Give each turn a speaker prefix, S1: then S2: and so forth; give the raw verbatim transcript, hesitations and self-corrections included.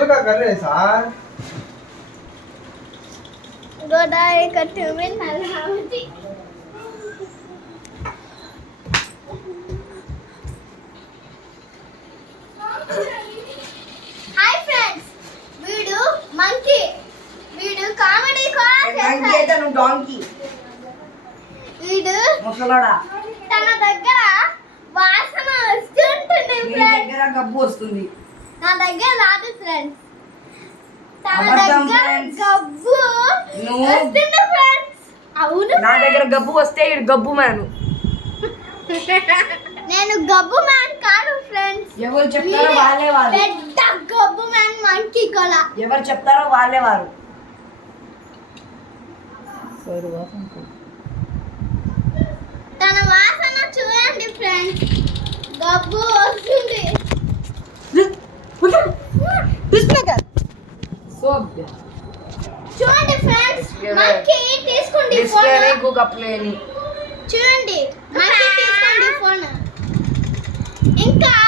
S1: गोल का कर रहे सार
S2: गोदाई कट्टे में नलावती hi friends video monkey video comedy को
S3: మంకీ అయితే నువ్వు డాంకీ
S2: వీడు
S3: ముసలోడా
S2: తన దగ్గర వాసన వస్తుంటుంది
S3: నీ
S2: ఫ్రెండ్స్
S3: దగ్గర గబ్బు వస్తుంది
S2: నా దగ్గర రాదు ఫ్రెండ్స్ తన
S3: అబద్ధం
S2: దగ్గర
S3: friends.
S2: గబ్బు
S3: నువ్వు-
S2: వస్తుంది ఫ్రెండ్స్ అవును
S3: నా దగ్గర గబ్బు వస్తే ఇడు గబ్బు మ్యాను
S2: నేను గబ్బు మ్యాన్ కాదు ఫ్రెండ్స్
S3: ఎవరు చెప్తారో వాళ్ళే వారు
S2: పెద్ద గబ్బు మ్యాన్ మంకీ కొల
S3: ఎవరు చెప్తారో వాళ్ళే వారు
S2: తన వాసన చూడండి ఫ్రెండ్స్ గబ్బు వస్తుంది చూడండి ఫ్రెండ్స్ మంకీ తీసుకోండి ఫోన్
S3: డిస్ప్లే కప్లేని
S2: చూడండి మంకీ తీసుకోండి ఫోన్ ఇంకా